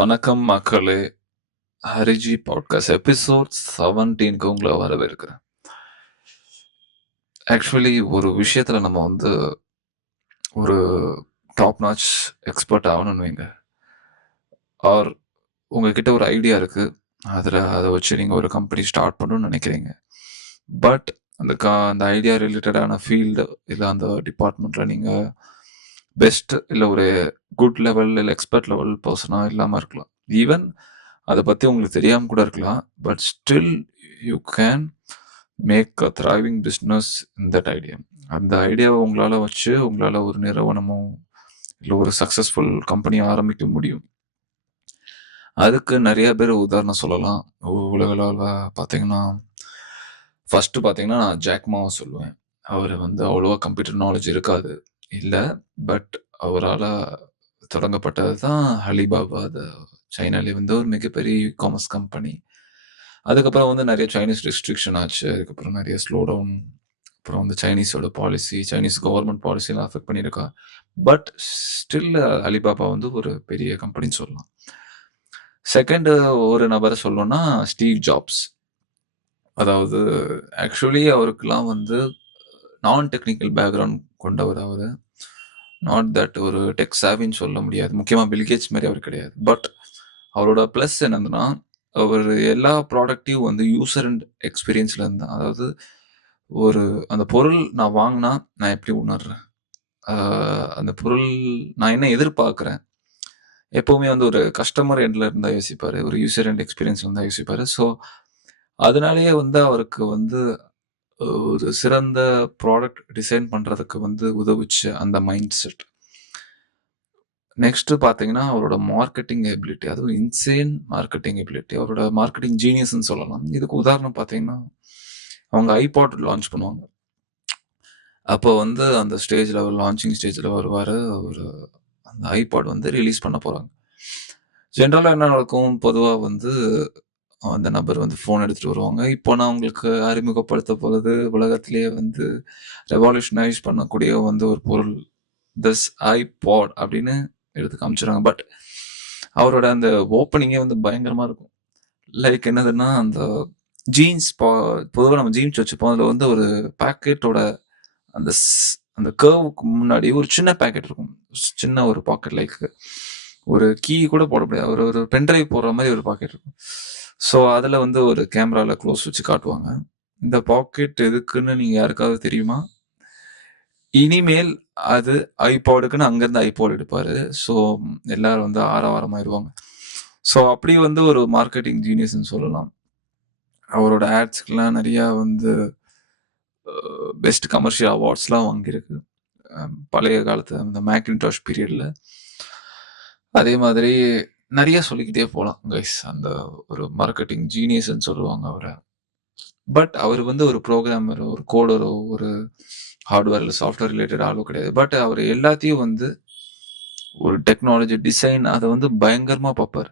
வணக்கம் மக்களே! Hariji podcast episode 17க்கு உங்கள வரவேற்கிறேன். ஆக்சுவலி ஒரு விஷயத்துல நம்ம வந்து ஒரு டாப் நாட்ச் எக்ஸ்பர்ட் ஆகணும்னு வைங்க. ஆர் உங்ககிட்ட ஒரு ஐடியா இருக்கு. அத வச்சு நீங்க ஒரு கம்பெனி ஸ்டார்ட் பண்ணணும்னு நினைக்கிறீங்க. பட் அந்த ஐடியா ரிலேட்டடான ஃபீல்டு இல்ல அந்த டிபார்ட்மெண்ட்ல நீங்க பெஸ்ட் இல்ல ஒரு குட் லெவல் இல்ல எக்ஸ்பர்ட் லெவல் பெர்சனா இல்லாம இருக்கலாம். ஈவன் அத பத்தி உங்களுக்கு தெரியாம கூட இருக்கலாம். But still you can make a thriving business in that idea. அந்த ஐடியாவ உங்களால வச்சு உங்களால ஒரு நிறுவனமோ, இல்ல ஒரு சக்சஸ்ஃபுல் கம்பெனிய ஆரம்பிக்க முடியும். அதுக்கு நெறைய பேர் உதாரணம் சொல்லலாம். உலக அளவுல பார்த்தீங்கன்னா, ஃபர்ஸ்ட்டு பார்த்தீங்கன்னா, நான் ஜாக் மாவ சொல்லுவேன். அவரு வந்து அவ்வளவா கம்ப்யூட்டர் நாலேட்ஜ் இருக்காது. இல்ல. பட் அவரால தொடங்கப்பட்டது தான் அலிபாபா. அது சைனாலே வந்து ஒரு மிகப்பெரிய இ-காமர்ஸ் கம்பெனி. அதுக்கப்புறம் வந்து நெறைய சைனீஸ் ரெஸ்ட்ரிக்ஷன் ஆச்சு. அதுக்கப்புறம் நெறைய ஸ்லோ டவுன். அப்புறம் வந்து சைனீஸோட பாலிசி, சைனீஸ் கவர்ன்மென்ட் பாலிசிலாம் அஃபெக்ட் பண்ணியிருக்கா. பட் ஸ்டில் அலிபாபா வந்து ஒரு பெரிய கம்பெனின்னு சொல்லலாம். 2ண்டு ஒரு நபர சொல்லணும்னா ஸ்டீவ் ஜாப்ஸ். அதாவது ஆக்சுவலி அவருக்கெல்லாம் வந்து நான் டெக்னிக்கல் பேக்ரவுண்ட் கொண்டவர் அவரு. நாட் தட் ஒரு டெக் சாவின்னு சொல்ல முடியாது. முக்கியமா பில் கேட்ஸ் மாரி அவர் கிடையாது. பட் அவரோட பிளஸ் என்னதுன்னா, அவரு எல்லா ப்ராடக்ட்டையும் வந்து யூசர் அண்ட் எக்ஸ்பீரியன்ஸ்ல இருந்து தான். அதாவது ஒரு அந்த பொருள் நான் வாங்குனா, நான் எப்படி உணர்றேன்? ஆ அந்த பொருள் நான் என்ன எதிர்பார்க்கிறேன்? எப்பவுமே வந்து ஒரு கஸ்டமர் எண்ட்ல இருந்து தான் யோசிப்பாரு. ஒரு யூசர் அண்ட் எக்ஸ்பீரியன்ஸ்ல இருந்து தான் யோசிப்பாரு. ஸோ, அதனாலேயே வந்து அவருக்கு வந்து ஒரு சிறந்த ப்ராடக்ட் டிசைன் பண்றதுக்கு வந்து உதவுச்சு அந்த மைண்ட் செட். நெக்ஸ்ட் பார்த்தீங்கன்னா, அவரோட மார்க்கெட்டிங் எபிலிட்டி. அதுவும் இன்சேன் மார்க்கெட்டிங் எபிலிட்டி. அவரோட மார்க்கெட்டிங் ஜீனியஸ்ன்னு சொல்லலாம். இதுக்கு உதாரணம் பார்த்தீங்கன்னா, அவங்க ஐபாட் லான்ச் பண்ணுவாங்க. அப்போ வந்து அந்த ஸ்டேஜ்ல லான்ச்சிங் ஸ்டேஜ்ல வருவாரு. அவரு அந்த ஐபாட் வந்து ரிலீஸ் பண்ண போறாங்க. ஜெனரலா என்ன நடக்கும்? பொதுவா வந்து அந்த நபர் வந்து ஃபோன் எடுத்துட்டு வருவாங்க. இப்போ நான் உங்களுக்கு அறிமுகப்படுத்த போறது உலகத்திலேயே வந்து ரெவல்யூஷனைஸ் பண்ணக்கூடிய வந்து ஒரு பொருள். திஸ் ஐபாட் அப்படின்னு எடுத்து காமிச்சுருவாங்க. பட் அவரோட அந்த ஓப்பனிங்கே வந்து பயங்கரமா இருக்கும். லைக் என்னதுன்னா, அந்த ஜீன்ஸ் பொதுவா நம்ம ஜீன்ஸ் வச்சுப்போம். அதில வந்து ஒரு பாக்கெட்டோட அந்த அந்த கர்வுக்கு முன்னாடி ஒரு சின்ன பாக்கெட் இருக்கும். சின்ன ஒரு பாக்கெட் லைக் ஒரு கீ கூட போட முடியாது. ஒரு ஒரு பென் டிரைவ் போடுற மாரி ஒரு பாக்கெட் இருக்கும். ஸோ, அதில வந்து ஒரு கேமரால க்ளோஸ் வச்சு காட்டுவாங்க. இந்த பாக்கெட் எதுக்குன்னு நீங்க யாருக்காவது தெரியுமா? இனிமேல் அது ஐபாடுக்குன்னு அங்கருந்து ஐபாட் எடுப்பாரு. ஸோ, எல்லாரும் வந்து ஆரவாரமாயிருவாங்க. ஸோ, அப்படி வந்து ஒரு மார்க்கெட்டிங் ஜீனியஸ்ன்னு சொல்லலாம். அவரோட ஆட்ஸ்க்குலாம் நெறையா வந்து பெஸ்ட் கமர்ஷியல் அவார்ட்ஸ்லாம் வாங்கியிருக்கு. பழைய காலத்து அந்த மேக்கின்டாஷ் பீரியட்ல. அதே மாதிரி நெறைய சொல்லிக்கிட்டே போலாம் கைஸ். அந்த ஒரு மார்க்கெட்டிங் ஜீனியஸ்ன்னு சொல்லுவாங்க அவர. பட் அவரு வந்து ஒரு புரோகிராமரோ, ஒரு கோடரோ, ஒரு ஹார்ட்வேர் இல்ல சாஃப்ட்வேர் ரிலேட்டட் ஆளோ கிடையாது. பட் அவரு எல்லாத்தையும் வந்து ஒரு டெக்னாலஜி, டிசைன் அத வந்து பயங்கரமா பார்ப்பாரு.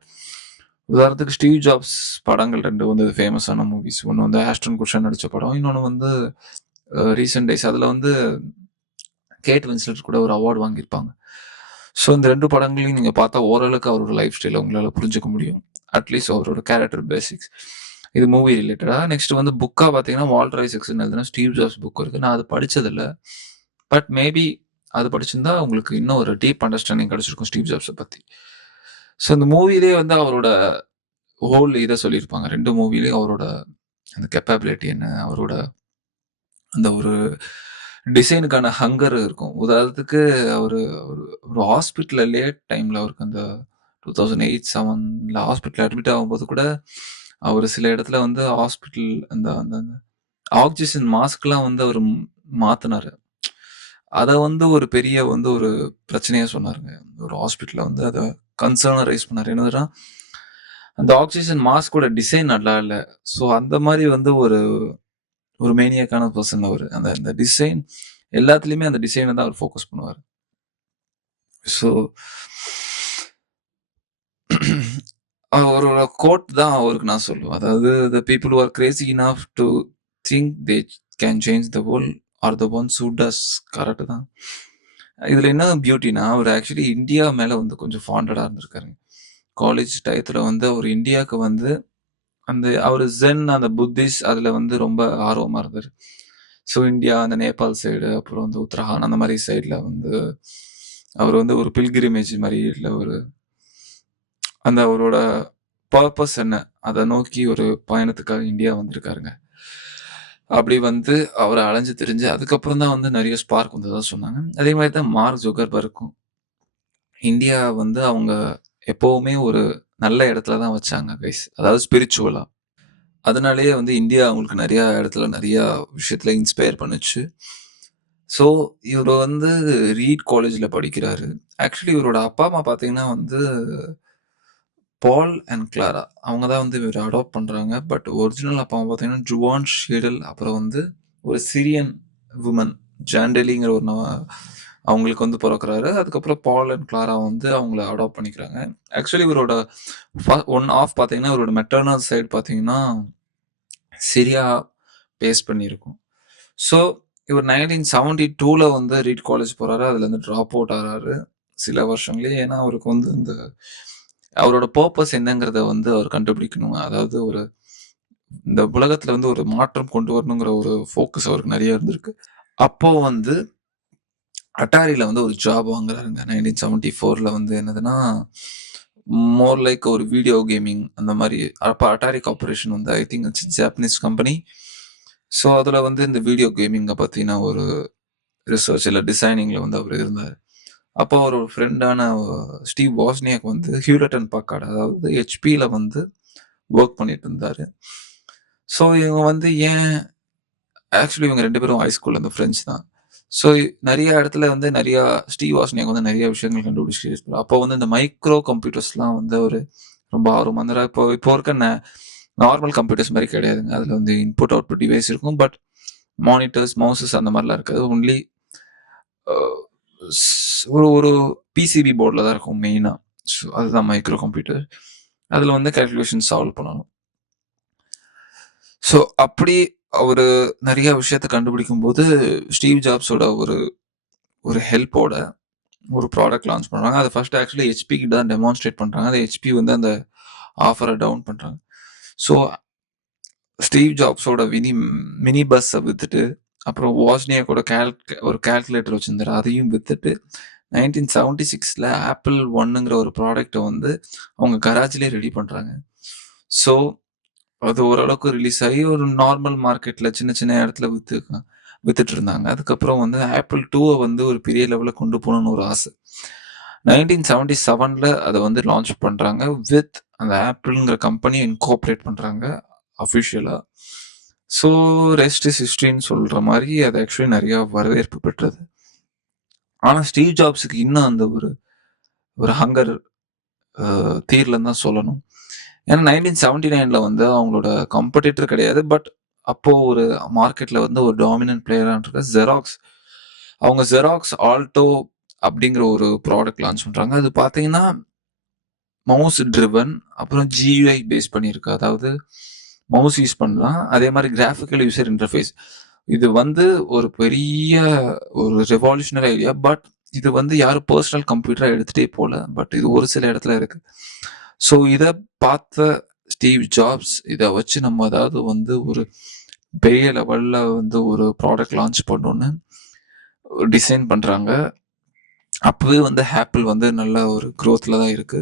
உதாரணத்துக்கு ஸ்டீவ் ஜாப்ஸ் படங்கள் 2 வந்து ஃபேமஸான மூவிஸ். ஒண்ணு வந்து ஆஷ்டன் குட்சர் நடிச்ச படம். இன்னொன்னு வந்து ரீசென்ட் டேஸ் அதுல வந்து கேட் வின்ஸ்லெட் கூட ஒரு அவார்ட் வாங்கியிருப்பாங்க. ஸோ இந்த 2 படங்களையும் நீங்க பார்த்தா ஓரளவுக்கு அவரோட லைஃப் ஸ்டைல உங்களால புரிஞ்சுக்க முடியும். அட்லீஸ்ட் அவரோட கேரக்டர் பேசிக்ஸ். இது மூவி ரிலேட்டடா. நெக்ஸ்ட் வந்து புக்கா பார்த்தீங்கன்னா, வால்டர் ஐசக்ஸ்ன்னு எழுதின ஸ்டீவ் ஜாப்ஸ் புக் இருக்கு. நான் அது படிச்சதில்ல. பட் மேபி அது படிச்சிருந்தா உங்களுக்கு இன்னும் ஒரு டீப் அண்டர்ஸ்டாண்டிங் கிடைச்சிருக்கும் ஸ்டீவ் ஜாப்ஸ பத்தி. ஸோ இந்த மூவிலயே வந்து அவரோட ஹோல் இத சொல்லியிருப்பாங்க. 2 மூவிலயும் அவரோட அந்த கேப்பபிலிட்டி என்ன, அவரோட அந்த ஒரு டிசைனுக்கான ஹங்கர் இருக்கும். உதாரணத்துக்கு அவரு ஒரு ஒரு ஹாஸ்பிட்டல்ல லேட் டைம்ல அவருக்கு அந்த 2008, 7ல ஹாஸ்பிட்டல்ல அட்மிட் ஆகும்போது கூட, அவரு சில இடத்துல வந்து ஹாஸ்பிட்டல் அந்த அந்த அந்த ஆக்ஸிஜன் மாஸ்க்லாம் வந்து அவரு மாத்துனாரு. அத வந்து ஒரு பெரிய வந்து ஒரு பிரச்சனையா சொன்னாருங்க. ஒரு ஹாஸ்பிட்டல்ல வந்து அத கன்சர்னா ரைஸ் பண்ணாரு. என்னதுன்னா, அந்த ஆக்ஸிஜன் மாஸ்க்கோட டிசைன் நல்லா இல்ல. ஸோ அந்த மாரி வந்து ஒரு ஒரு மேனியாக்கான பெர்சன் அவரு. அந்த அந்த டிசைன் எல்லாத்துலயுமே அந்த டிசைன தான் அவர் ஃபோக்கஸ் பண்ணுவாரு. ஸோ அவரோட கோட் தான் அவருக்கு நான் சொல்லுவேன். அதாவது "the people who are crazy enough to think they can change the world are the ones who does" correct தான். இதுல என்ன பியூட்டின்னா, அவரு ஆக்சுவலி இந்தியா மேல வந்து கொஞ்சம் ஃபாண்டடா இருந்திருக்காருங்க. காலேஜ் டயத்துல வந்து அவரு இந்தியாவுக்கு வந்து அவரு ஜென், அந்த புத்திஸ்ட் அதுல வந்து ரொம்ப ஆர்வமா இருந்தாரு. ஸோ இந்தியா, அந்த நேபாள் சைடு, அப்புறம் வந்து உத்தரகாண்ட் அந்த மாரி சைடுல வந்து அவரு வந்து ஒரு பில்கிரிமேஜ் மாரி இல்ல ஒரு அந்த அவரோட பர்ப்பஸ் என்ன? அத நோக்கி ஒரு பயணத்துக்காக இந்தியா வந்திருக்காருங்க. அப்படி வந்து அவரு அலைஞ்சு திரிஞ்சு அதுக்கப்புறம் தான் வந்து நெறைய ஸ்பார்க் வந்ததா சொன்னாங்க. அதே மாரி தான் மார்க் ஜுகர்பர்க்கும். இந்தியா வந்து அவங்க எப்பவுமே ஒரு நல்ல இடத்துல தான் வச்சாங்க கைஸ். அதாவது ஸ்பிரிச்சுவலா. அதனாலேயே வந்து இந்தியா அவங்களுக்கு நெறைய இடத்துல நெறைய விஷயத்துல இன்ஸ்பயர் பண்ணுச்சு. ஸோ இவரு வந்து ரீட் காலேஜ்ல படிக்கிறாரு. ஆக்சுவலி இவரோட அப்பா, அம்மா பார்த்தீங்கன்னா வந்து பால் அண்ட் கிளாரா. அவங்க தான் வந்து இவர அடாப்ட் பண்றாங்க. பட் ஒரிஜினல் அப்பா, அம்மா பார்த்தீங்கன்னா ஜுவான் ஷீடல், அப்புறம் வந்து ஒரு சிரியன் வுமன் ஜாண்டலிங்கிற ஒரு அவங்களுக்கு வந்து பொறக்குறாரு. அதுக்கப்புறம் பால் அண்ட் கிளாரா வந்து அவங்கள அடாப்ட் பண்ணிக்கிறாங்க. ஆக்சுவலி இவரோட ஒன் ஆஃப் பார்த்தீங்கன்னா, இவரோட மெட்டர்னல் சைடு பார்த்தீங்கன்னா, சிரியா பேஸ் பண்ணியிருக்கும். ஸோ இவர் 1972ல வந்து ரீட் காலேஜ் போறாரு. அதுலேருந்து ட்ராப் அவுட் ஆறாரு. சில வருஷங்களே. ஏன்னா, அவருக்கு வந்து அவரோட பர்ப்பஸ் என்னங்கிறத வந்து அவர் கண்டுபிடிக்கணும். அதாவது இந்த உலகத்துல வந்து ஒரு மாற்றம் கொண்டு வரணுங்கிற ஒரு ஃபோக்கஸ் அவருக்கு நெறைய இருந்திருக்கு. அப்போ வந்து அட்டாரில வந்து ஒரு ஜாப் வாங்குறாருங்க. 1974ல வந்து என்னதுன்னா, மோர் லைக் ஒரு வீடியோ கேமிங் அந்த மாரி. அப்ப அட்டாரி கார்ப்பரேஷன் வந்து I think it's Japanese company. So அதுல வந்து இந்த வீடியோ கேமிங்க பத்தின ஒரு ரிசர்ச் இல்ல டிசைனிங்ல வந்து அவரு இருந்தாரு. அப்போ அவரோட ஃப்ரெண்டான ஸ்டீவ் வாஸ்னியாக் வந்து ஹியூலட் அண்ட் பாக்கார்ட், அதாவது ஹெச்பில வந்து வொர்க் பண்ணிட்டு இருந்தாரு. ஸோ இவங்க வந்து ஆக்சுவலி இவங்க 2 பேரும் ஹை ஸ்கூல்ல இருந்து ஃப்ரெண்ட்ஸ் தான். ஸோ நெறைய இடத்துல வந்து ஸ்டீவ் வாஸ்னியாக் வந்து நெறைய விஷயங்கள் கண்டுபிடிச்சிருக்காரு. அப்போ வந்து இந்த மைக்ரோ கம்ப்யூட்டர்ஸ்லாம் வந்து அவரு ரொம்ப ஆர்வமா இருந்தாரு. இப்போ இப்போ இருக்க நார்மல் கம்ப்யூட்டர்ஸ் மாரி கிடையாதுங்க. அதுல வந்து இன்புட், அவுட்புட் டிவைஸ் இருக்கும். பட் மானிட்டர்ஸ், மவுஸஸ் அந்த மாரிலாம் இருக்காது. ஒன்லி அ ஒரு ஒரு பிசிபி போர்ட்ல தான் இருக்கும் மெயினா. ஸோ அதுதான் மைக்ரோ கம்ப்யூட்டர். அதுல வந்து கால்குலேஷன் சால்வ் பண்ணணும். ஸோ அப்படி அவரு நெறைய விஷயத்த கண்டுபிடிக்கும்போது, ஸ்டீவ் ஜாப்ஸோட ஒரு ஒரு ஹெல்ப்போட ஒரு ப்ராடக்ட் லான்ச் பண்றாங்க. அது ஃபர்ஸ்ட் ஆக்சுவலி ஹெச்பிக்கு தான் டெமான்ஸ்ட்ரேட் பண்றாங்க. அது ஹெச்பி வந்து அந்த ஆஃபர டவுன் பண்றாங்க. ஸோ ஸ்டீவ் ஜாப்ஸோட மினி பஸ்ஸ வித்துட்டு, அப்புறம் வாஸ்னியாக்கோட ஒரு கால்குலேட்டர் வச்சிருந்தாரு. அதையும் வித்துட்டு 1976ல ஆப்பிள் ஒன்னுங்கிற ஒரு ப்ராடக்ட்ட வந்து அவங்க கராஜ்லயே ரெடி பண்றாங்க. ஸோ அது ஓரளவுக்கு ரிலீஸ் ஆகி ஒரு நார்மல் மார்க்கெட்ல சின்ன சின்ன இடத்துல வித்துட்டு இருந்தாங்க. அதுக்கப்புறம் வந்து ஆப்பிள் 2 வந்து ஒரு பெரிய லெவல்ல கொண்டு போணும்னு ஒரு ஆசை. 1977ல அத வந்து லான்ச் பண்றாங்க. வித் அந்த ஆப்பிள்ங்கிற கம்பெனிய இன்கார்ப்பரேட் பண்றாங்க அஃபிஷியலா. ஸோ ரெஸ்ட் இஸ் ஹிஸ்டரின்னு சொல்ற மாரி அது ஆக்சுவலி நெறைய வரவேற்பு பெற்றது. ஆனா ஸ்டீவ் ஜாப்ஸுக்கு இன்னும் அந்த ஒரு ஒரு ஹங்கர் தீரலன்னு தான் சொல்லணும். ஏன்னா 1979ல வந்து அவங்களோட காம்படிட்டர் கிடையாது. பட் அப்போ ஒரு மார்க்கெட்ல வந்து ஒரு டாமினன்ட் பிளேயரா இருக்க ஜெராக்ஸ். அவங்க ஜெராக்ஸ் ஆல்டோ அப்படிங்கிற ஒரு ப்ராடக்ட் லான்ச் பண்றாங்க. அது பார்த்தீங்கன்னா, மவுஸ் ட்ரிவன், அப்புறம் GUI பேஸ் பண்ணியிருக்கு. அதாவது மவுஸ் யூஸ் பண்ணலாம். அதே மாரி கிராபிக்கல் யூசர் இன்டர்ஃபேஸ். இது வந்து ஒரு பெரிய ஒரு ரெவல்யூஷனரி ஐடியா. பட் இது வந்து யாரும் பெர்சனல் கம்ப்யூட்டரா எடுத்துட்டே போல. பட் இது ஒரு சில இடத்துல இருக்கு. ஸோ இத பார்த்த ஸ்டீவ் ஜாப்ஸ், இத வச்சு நம்ம ஏதாவது வந்து ஒரு பெரிய லெவல்ல வந்து ஒரு ப்ராடக்ட் லான்ச் பண்ணணும்னு டிசைன் பண்றாங்க. அப்பவே வந்து ஆப்பிள் வந்து நல்ல ஒரு குரோத்ல தான் இருக்கு.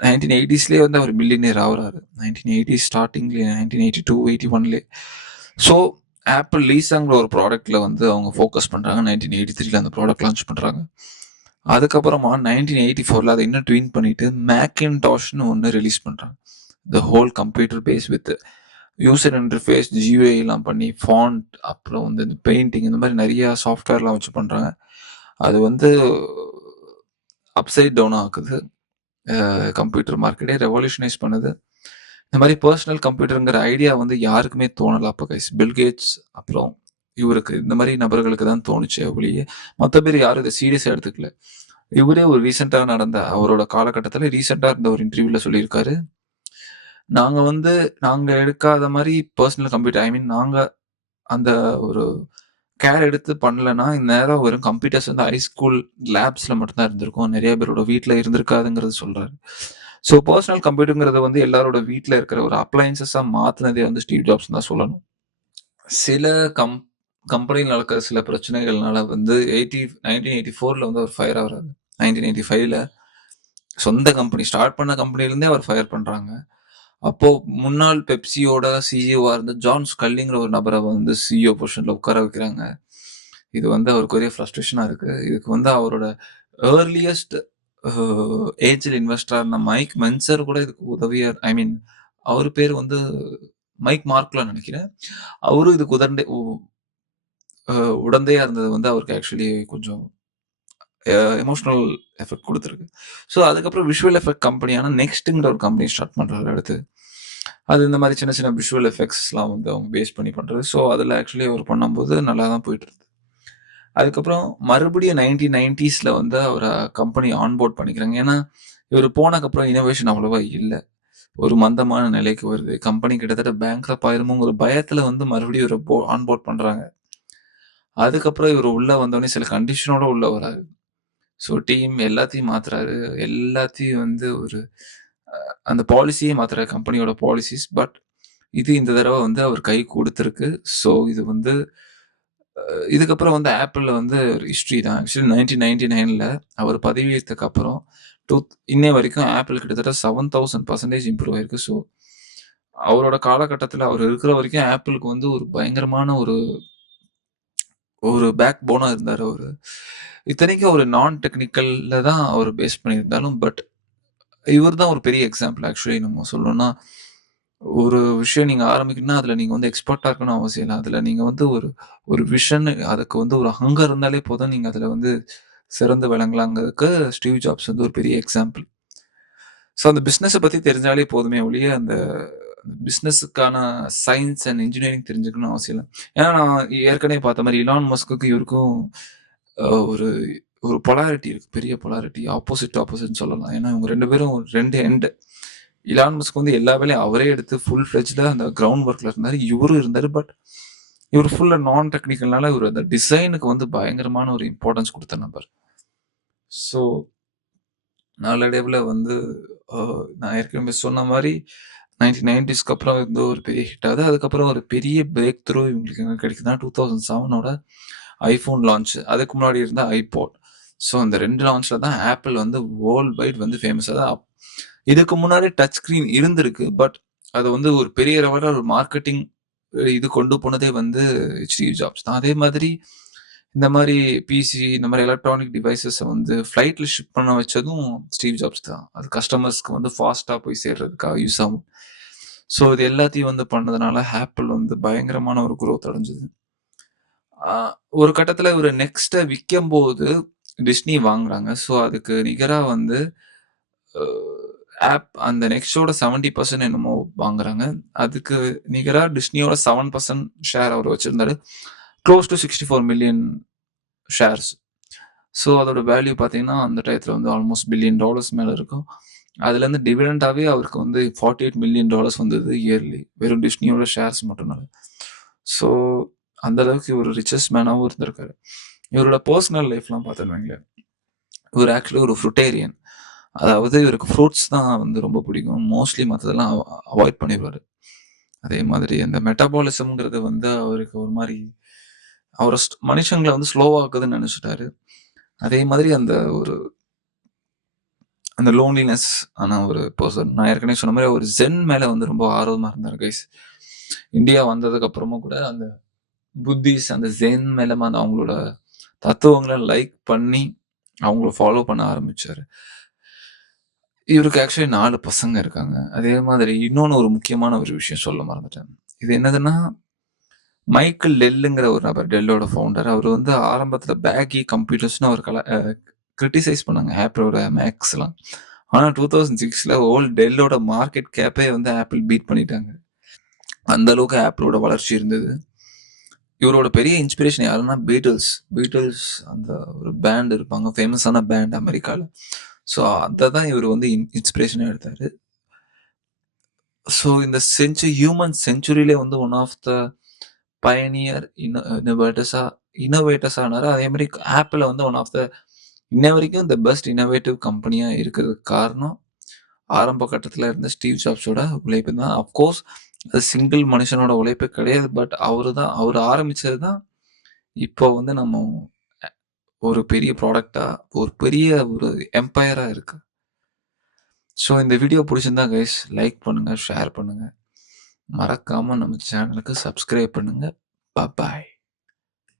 1980ஸ்லயே வந்து அவர் மில்லியனியர் ஆகுறாரு. 1980 ஸ்டார்ட்டிங்லயே 1982, 81லயே. ஸோ ஆப்பிள் லீசாங்கிற ஒரு ப்ராடக்ட்ல வந்து அவங்க ஃபோக்கஸ் பண்றாங்க. 1983ல அந்த ப்ராடக்ட் லான்ச் பண்றாங்க. அதுக்கப்புறமா 1984ல அத இன்னும் ட்வின் பண்ணிட்டு மேக்கின்டாஷ்னு ஒண்ணு ரிலீஸ் பண்றாங்க. The whole computer base with user interface, GUI பண்ணி, ஃபாண்ட், அப்புறம் வந்து இந்த பெயிண்டிங் இந்த மாரி நெறைய சாஃப்ட்வேர்லாம் வச்சு பண்றாங்க. அது வந்து அப்சைட் டவுன் ஆக்குது. கம்ப்யூட்டர் மார்க்கெட்டே ரெவல்யூஷனைஸ் பண்ணுது. இந்த மாரி பெர்சனல் கம்ப்யூட்டர்ங்கிற ஐடியா வந்து யாருக்குமே தோணல அப்ப கைஸ். பில் கேட்ஸ், அப்புறம் இவருக்கு இந்த மாரி நபர்களுக்கு தான் தோணுச்சே ஒழிய, மத்த பேர் யாரும் இத சீரியஸா எடுத்துக்கல. இவரே ஒரு ரீசென்ட்டா நடந்த அவரோட காலகட்டத்தில ரீசென்ட்டா இருந்த ஒரு இன்டர்வியூல சொல்லியிருக்காரு. நாங்க வந்து நாங்க எடுக்காத மாரி பெர்சனல் கம்ப்யூட்டர் நாங்க அந்த ஒரு கேர் எடுத்து பண்ணலன்னா, இந்நேரம் வெறும் கம்ப்யூட்டர்ஸ் வந்து ஹை ஸ்கூல் லேப்ஸ்ல மட்டும் தான் இருந்திருக்கும். நெறைய பேரோட வீட்ல இருந்திருக்காதுங்கிறது சொல்றாரு. ஸோ பர்சனல் கம்ப்யூட்டருங்கிறது வந்து எல்லாரோட வீட்ல இருக்கிற ஒரு அப்ளையன்ஸஸா மாத்துனதே வந்து ஸ்டீவ் ஜாப்ஸ்ன்னு தான் சொல்லணும். சில கம்பெனில நடக்கிற சில பிரச்சனைகள்னால வந்து 1984ல வந்து அவர் ஃபயர் ஆகுறாரு. 1985ல சொந்த கம்பெனி ஸ்டார்ட் பண்ண கம்பெனிலேருந்தே அவர் ஃபயர் பண்றாங்க. அப்போ முன்னாள் பெப்சியோட சிஇஓவா இருந்த ஜான் ஸ்கல்லிங்கிற ஒரு நபரை வந்து சிஇஓ பொசிஷன்ல உட்கார வைக்கிறாங்க. இது வந்து அவருக்கு ஒரே ஃப்ரஸ்ட்ரேஷனா இருக்கு. இதுக்கு வந்து அவரோட ஏர்லியஸ்ட் ஏஞ்சல் இன்வெஸ்டரா இருந்த மைக் மென்சர் கூட இதுக்கு உதவியா ஐ மீன் அவர் பேர் வந்து மைக் மார்க்லாம் நினைக்கிறேன். அவரும் இதுக்கு உடந்தையா இருந்தது வந்து அவருக்கு ஆக்சுவலி கொஞ்சம் எமோஷனல் எஃபெக்ட் கொடுத்துருக்கு. ஸோ அதுக்கப்புறம் விஷுவல் எஃபெக்ட் கம்பெனியான நெக்ஸ்ட்டுங்கிற ஒரு கம்பெனி ஸ்டார்ட் பண்றாரு அடுத்து. அது இந்த மாதிரி சின்ன சின்ன விஷுவல் எஃபெக்ட்ஸ்லாம் வந்து அவங்க பேஸ் பண்ணி பண்றது. ஸோ அதில் ஆக்சுவலி அவர் பண்ணும்போது நல்லா தான் போயிட்டு இருந்தது. அதுக்கப்புறம் மறுபடியும் 1990ஸ்ல வந்து அவரை கம்பெனி ஆன்போர்ட் பண்ணிக்கிறாங்க. ஏன்னா இவர் போனதுக்கப்புறம் இனோவேஷன் அவ்வளவா இல்லை. ஒரு மந்தமான நிலைக்கு வருது. கம்பெனி கிட்டத்தட்ட பேங்க்ரப்ட் ஆயிருமோங்கிற பயத்துல வந்து மறுபடியும் இவரை ஆன்போர்ட் பண்றாங்க. அதுக்கப்புறம் இவர் உள்ள வந்தோடனே சில கண்டிஷனோட உள்ள வராரு. ஸோ டீம் எல்லாத்தையும் மாத்துறாரு. எல்லாத்தையும் வந்து ஒரு அந்த பாலிசியே மாத்துறாரு கம்பெனியோட பாலிசிஸ். பட் இது இந்த தடவை வந்து அவர் கை கொடுத்துருக்கு. ஸோ இது வந்து இதுக்கப்புறம் வந்து ஆப்பிள்ல வந்து ஒரு ஹிஸ்ட்ரி தான். ஆக்சுவலி 1999ல அவர் பதவியேற்றதுக்கு அப்புறம் இன்னை வரைக்கும் ஆப்பிள் கிட்டத்தட்ட 7000% இம்ப்ரூவ் ஆயிருக்கு. ஸோ அவரோட காலகட்டத்தில் அவர் இருக்கிற வரைக்கும் ஆப்பிளுக்கு வந்து ஒரு பயங்கரமான ஒரு ஒரு பேக் போனா இருந்தார் அவரு. இத்தனைக்கும் ஒரு நான் டெக்னிக்கல்ல தான் அவர் பேஸ் பண்ணியிருந்தாலும் பட் இவர் தான் ஒரு பெரிய எக்ஸாம்பிள் ஆக்சுவலி நம்ம சொல்லணும்னா ஒரு விஷயம் நீங்க ஆரம்பிக்கணும்னா அதுல நீங்க வந்து எக்ஸ்பர்ட்டா இருக்கணும் அவசியம் இல்லை. அதுல நீங்க வந்து ஒரு ஒரு விஷன் அதுக்கு வந்து ஒரு ஹங்கர் இருந்தாலே போதும் நீங்க அதுல வந்து சிறந்து விளங்கலாங்கிறதுக்கு ஸ்டீவ் ஜாப்ஸ் வந்து ஒரு பெரிய எக்ஸாம்பிள். ஸோ அந்த பிஸ்னஸை பத்தி தெரிஞ்சாலே போதுமே ஒழிய அந்த பிஸ்னஸுக்கான சயின்ஸ் அண்ட் இன்ஜினியரிங் தெரிஞ்சுக்கணும்னு அவசியம் இல்லை. ஏன்னா நான் ஏற்கனவே பார்த்த மாதிரி இலான் மஸ்க்கு இவருக்கும் ஒரு ஒரு பொலாரிட்டி இருக்கு. பெரிய பொலாரிட்டி. ஆப்போசிட்னு சொல்லலாம். ஏன்னா இவங்க 2 பேரும் 2 எண்ட். இலான் மஸ்க் வந்து எல்லா வேலையும் அவரே எடுத்து ஃபுல் ஃப்ளெஜ்ல அந்த கிரவுண்ட் ஒர்க்ல இருந்தாரு. இவரும் இருந்தாரு. பட் இவர் ஃபுல்லா நான் டெக்னிக்கல்னால இவர் அந்த டிசைனுக்கு வந்து பயங்கரமான ஒரு இம்பார்ட்டன்ஸ் கொடுத்த நபர். ஸோ நாளடைவில் வந்து நான் ஏற்கனவே சொன்ன மாதிரி 1990ஸ்க்கு அப்புறம் வந்து ஒரு பெரிய ஹிட் ஆகுது. அதுக்கப்புறம் ஒரு பெரிய பிரேக் த்ரூ இவங்களுக்கு எங்கே கிடைக்குதுன்னா 2007ஓட ஐஃபோன் லான்ச். அதுக்கு முன்னாடி இருந்த ஐபாட். ஸோ அந்த 2 லான்ச்ல தான் ஆப்பிள் வந்து வேர்ல்ட் வைட் வந்து ஃபேமஸ் ஆகுது. இதுக்கு முன்னாடி டச் ஸ்கிரீன் இருந்திருக்கு. பட் அது வந்து ஒரு பெரிய லெவலில் ஒரு மார்க்கெட்டிங் இது கொண்டு போனதே வந்து ஸ்டீவ் ஜாப்ஸ் தான். அதே மாதிரி இந்த மாதிரி பிசி இந்த மாதிரி எலக்ட்ரானிக் டிவைசஸை வந்து ஃப்ளைட்ல ஷிப் பண்ண வச்சதும் ஸ்டீவ் ஜாப்ஸ் தான். அது கஸ்டமர்ஸ்க்கு வந்து ஃபாஸ்ட்டாக போய் சேர்றதுக்காக யூஸ் ஆகும். ஸோ இது எல்லாத்தையும் வந்து பண்ணதுனால ஆப்பிள் வந்து பயங்கரமான ஒரு குரோத் அடைஞ்சது. ஒரு கட்டத்தில் ஒரு நெக்ஸ்ட்டை விற்கும் போது டிஸ்னி வாங்குறாங்க. ஸோ அதுக்கு நிகராக வந்து ஆப் அந்த நெக்ஸ்டோட 70% என்னமோ வாங்குறாங்க. அதுக்கு நிகரா டிஸ்னியோட 7% ஷேர் அவர் வச்சிருந்தாரு. Close to 64 million shares. So அதோட வேல்யூ பார்த்தீங்கன்னா அந்த டயத்தில் வந்து ஆல்மோஸ்ட் $1 பில்லியன் மேலே இருக்கும். அதுலேருந்து டிவிடெண்டாகவே அவருக்கு வந்து $48 மில்லியன் வந்தது இயர்லி. வெறும் டிஸ்னியோட ஷேர்ஸ் மட்டும்னால. ஸோ அந்த அளவுக்கு ஒரு ரிச்சஸ்ட் மேனாகவும் இருந்திருக்காரு. இவரோட பர்சனல் லைஃப்லாம் பார்த்தோன்னு இவர் ஆக்சுவலி ஒரு ஃப்ரூட்டேரியன். அதாவது இவருக்கு ஃப்ரூட்ஸ் தான் வந்து ரொம்ப பிடிக்கும். மோஸ்ட்லி மற்றதெல்லாம் அவாய்ட் பண்ணிடுவார். அதே மாதிரி அந்த மெட்டபாலிசம்ங்கிறது வந்து அவருக்கு ஒரு மாதிரி அவரை மனுஷங்களை வந்து ஸ்லோவாக்குதுன்னு நினச்சிட்டாரு. அதே மாதிரி அந்த ஒரு அந்த லோன்லினஸ் ஆன ஒரு பர்சன். நான் ஏற்கனவே சொன்ன மாதிரி ஒரு ஜென் மேலே வந்து ரொம்ப ஆர்வமாக இருந்தார் கைஸ். இந்தியா வந்ததுக்கு அப்புறமும் கூட அந்த புத்திஸ் அந்த ஜென் மேலே அந்த அவங்களோட தத்துவங்களை லைக் பண்ணி அவங்கள ஃபாலோ பண்ண ஆரம்பிச்சாரு. இவருக்கு ஆக்சுவலி 4 பசங்க இருக்காங்க. அதே மாதிரி இன்னொன்னு ஒரு முக்கியமான ஒரு விஷயம் சொல்ல மறந்துட்டேன். இது என்னதுன்னா, மைக்கேல் டெல்லுங்கிற ஒரு நபர், டெல்லோட ஃபவுண்டர். அவர் வந்து ஆரம்பத்துல பேக்கி கம்ப்யூட்டர்ஸ்ன்னு அவர் கிரிட்டிசைஸ் பண்ணாங்க ஆப்பிளோட மேக்ஸ்லாம். ஆனா 2006ல டெல்லோட மார்க்கெட் கேப்பே வந்து ஆப்பிள் பீட் பண்ணிட்டாங்க. அந்த அளவுக்கு ஆப்பிளோட வளர்ச்சி இருந்தது. இவரோட பெரிய இன்ஸ்பிரேஷன் யாருன்னா பீட்டில்ஸ் அந்த ஒரு பேண்ட் இருப்பாங்க, ஃபேமஸான பேண்ட் அமெரிக்கால. ஸோ அதை தான் இவர் வந்து இன்ஸ்பிரேஷனாக எடுத்தார். ஸோ இந்த ஹியூமன் செஞ்சுரியிலே வந்து ஒன் ஆஃப் த பயனியர் இன்னோவேட்டர்ஸாக ஆனார். அதே மாதிரி ஆப்பிள் வந்து ஒன் ஆஃப் த இன்ன வரைக்கும் இந்த பெஸ்ட் இன்னோவேட்டிவ் கம்பெனியாக இருக்கிறதுக்கு காரணம் ஆரம்ப கட்டத்துல இருந்த ஸ்டீவ் ஜாப்ஸோட உழைப்பு தான். அஃப்கோர்ஸ் அது சிங்கிள் மனுஷனோட உழைப்பு கிடையாது. பட் அவரு ஆரம்பிச்சது தான் இப்போ வந்து நம்ம ஒரு பெரிய ப்ராடக்ட்டா, ஒரு பெரிய ஒரு எம்பயரா இருக்கு. ஸோ இந்த வீடியோ புடிச்சிருந்தா கைஸ் லைக் பண்ணுங்க, ஷேர் பண்ணுங்க. மறக்காம நம்ம சேனலுக்கு சப்ஸ்கிரைப் பண்ணுங்க. பாய்.